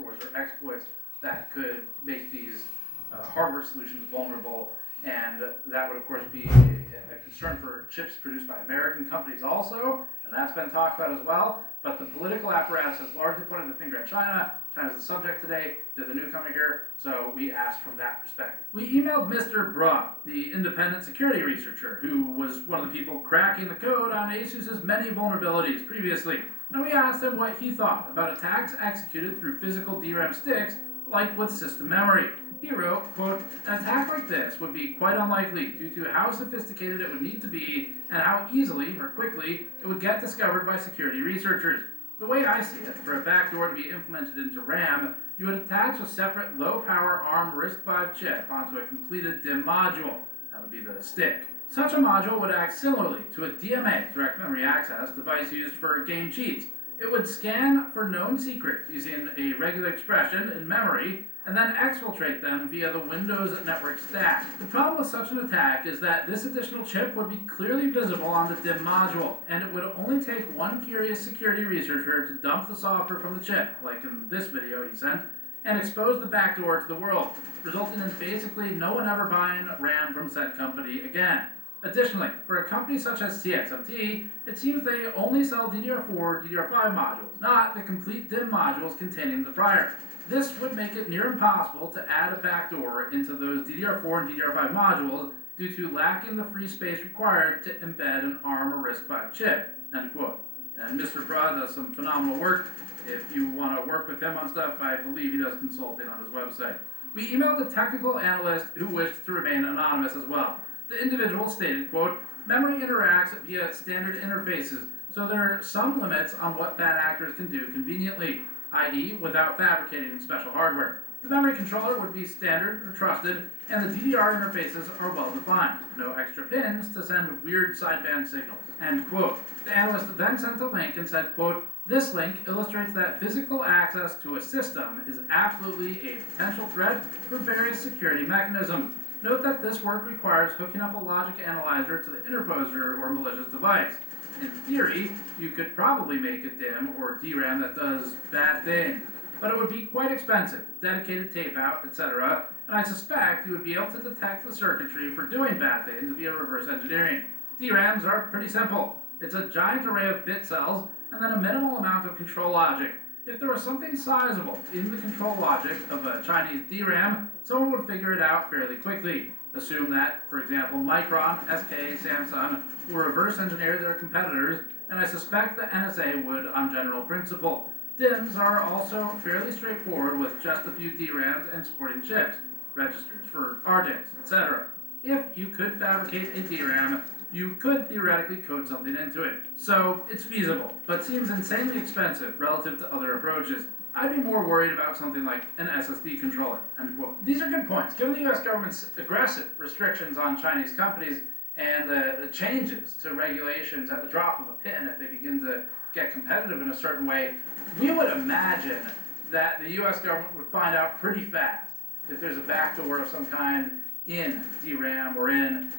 or exploits that could make these hardware solutions vulnerable, and that would of course be a concern for chips produced by American companies also, and that's been talked about as well. But the political apparatus has largely pointed the finger at China. China's the subject today, they're the newcomer here, so we asked from that perspective. We emailed Mr. Broad, the independent security researcher, who was one of the people cracking the code on ASUS's many vulnerabilities previously, and we asked him what he thought about attacks executed through physical DRAM sticks, like with system memory. He wrote, quote, "An attack like this would be quite unlikely due to how sophisticated it would need to be and how easily or quickly it would get discovered by security researchers. The way I see it, for a backdoor to be implemented into RAM, you would attach a separate low-power ARM RISC-V chip onto a completed DIMM module. That would be the stick. Such a module would act similarly to a DMA, direct memory access, device used for game cheats. It would scan for known secrets using a regular expression in memory and then exfiltrate them via the Windows network stack. The problem with such an attack is that this additional chip would be clearly visible on the DIMM module, and it would only take one curious security researcher to dump the software from the chip, like in this video he sent, and expose the backdoor to the world, resulting in basically no one ever buying RAM from said company again. Additionally, for a company such as CXMT, it seems they only sell DDR4, DDR5 modules, not the complete DIMM modules containing the prior. This would make it near impossible to add a backdoor into those DDR4 and DDR5 modules due to lacking the free space required to embed an ARM or RISC-V chip." End quote. And Mr. Broad does some phenomenal work. If you want to work with him on stuff, I believe he does consulting on his website. We emailed a technical analyst who wished to remain anonymous as well. The individual stated, quote, "Memory interacts via standard interfaces, so there are some limits on what bad actors can do conveniently, i.e. without fabricating special hardware. The memory controller would be standard or trusted, and the DDR interfaces are well defined. No extra pins to send weird sideband signals." End quote. The analyst then sent a link and said, quote, "This link illustrates that physical access to a system is absolutely a potential threat for various security mechanisms. Note that this work requires hooking up a logic analyzer to the interposer or malicious device. In theory, you could probably make a DIMM or DRAM that does bad things, but it would be quite expensive, dedicated tape out, etc., and I suspect you would be able to detect the circuitry for doing bad things via reverse engineering. DRAMs are pretty simple. It's a giant array of bit cells and then a minimal amount of control logic. If there was something sizable in the control logic of a Chinese DRAM, someone would figure it out fairly quickly. Assume that, for example, Micron, SK, Samsung will reverse engineer their competitors, and I suspect the NSA would on general principle. DIMMs are also fairly straightforward with just a few DRAMs and supporting chips, registers for RDIMMs, etc. If you could fabricate a DRAM, you could theoretically code something into it. So it's feasible, but seems insanely expensive relative to other approaches. I'd be more worried about something like an SSD controller." End quote. These are good points. Given the US government's aggressive restrictions on Chinese companies and the changes to regulations at the drop of a pin if they begin to get competitive in a certain way, we would imagine that the US government would find out pretty fast if there's a backdoor of some kind in DRAM or in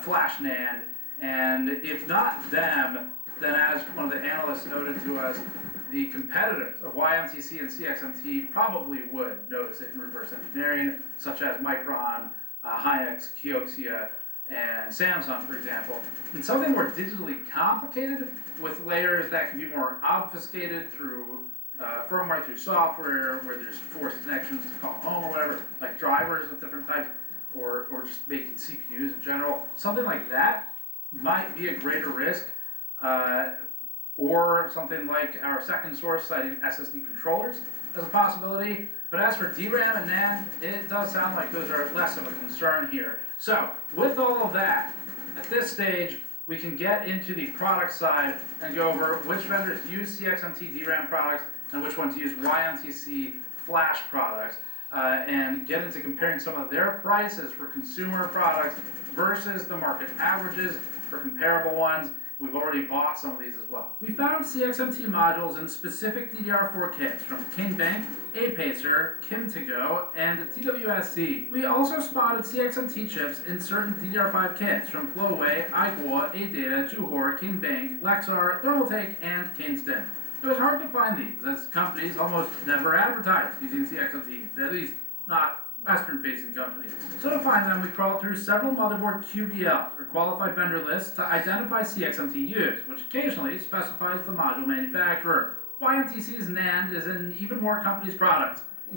flash NAND, and if not them, then as one of the analysts noted to us, the competitors of YMTC and CXMT probably would notice it in reverse engineering, such as Micron, Hynix, Kioxia, and Samsung, for example. And something more digitally complicated with layers that can be more obfuscated through firmware, through software, where there's forced connections to call home or whatever, like drivers of different types, or just making CPUs in general. Something like that might be a greater risk, or something like our second source citing SSD controllers as a possibility. But as for DRAM and NAND, it does sound like those are less of a concern here. So with all of that, at this stage, we can get into the product side and go over which vendors use CXMT DRAM products and which ones use YMTC flash products, and get into comparing some of their prices for consumer products versus the market averages for comparable ones. We've already bought some of these as well. We found CXMT modules in specific DDR4 kits from KingBank, Apacer, Kim2Go, and TWSC. We also spotted CXMT chips in certain DDR5 kits from Floway, iGua, AData, Juhor, KingBank, Lexar, Thermaltake, and Kingston. It was hard to find these, as companies almost never advertised using CXMT, at least not Western-facing companies. So to find them, we crawled through several motherboard QVLs, or qualified vendor lists, to identify CXMT used, which occasionally specifies the module manufacturer. YMTC's NAND is in even more companies' products,